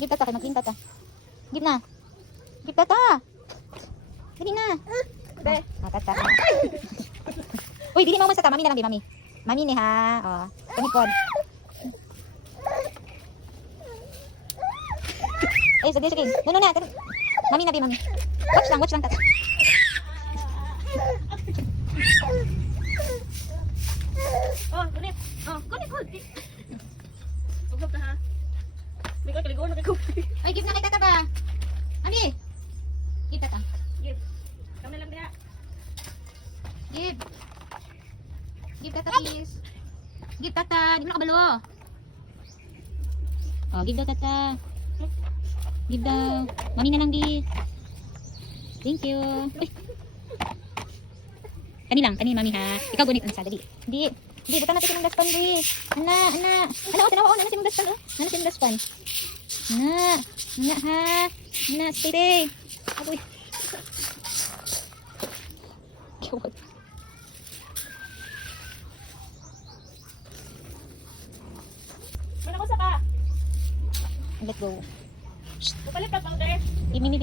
Give tata kay mag-clean tata. Give na. Give tata. Dali na. Tata. Uy, dili mo man sa ta. Mami na lang, mami. Mami ni ha. Oh, kamikod. Eh, sige. No. Mami na, mami. Watch lang tata. Oh, kunit. Oh, kunit. Ugok na ha. Hindi ka kaligo na kay Kobe. Ay, give na kay tata ba? Mami. Give tata. Give. Kami lang dia. Give. Give tata please. Give tata. Di mo nakabalo. Oh, give daw tata. Give daw. Mami na lang di. Thank you. Uy. Kani mami ha. Ikaw gunit ang sa dali. Di, buta natin sinong daspan di. Ana. Ano, tanawa na sinong daspan oh. Ano sinong daspan? Ana ha. Ana, stay. Agoy. Kewat. Mana ko sa ka? Let go. Bukalit ka powder. Imimi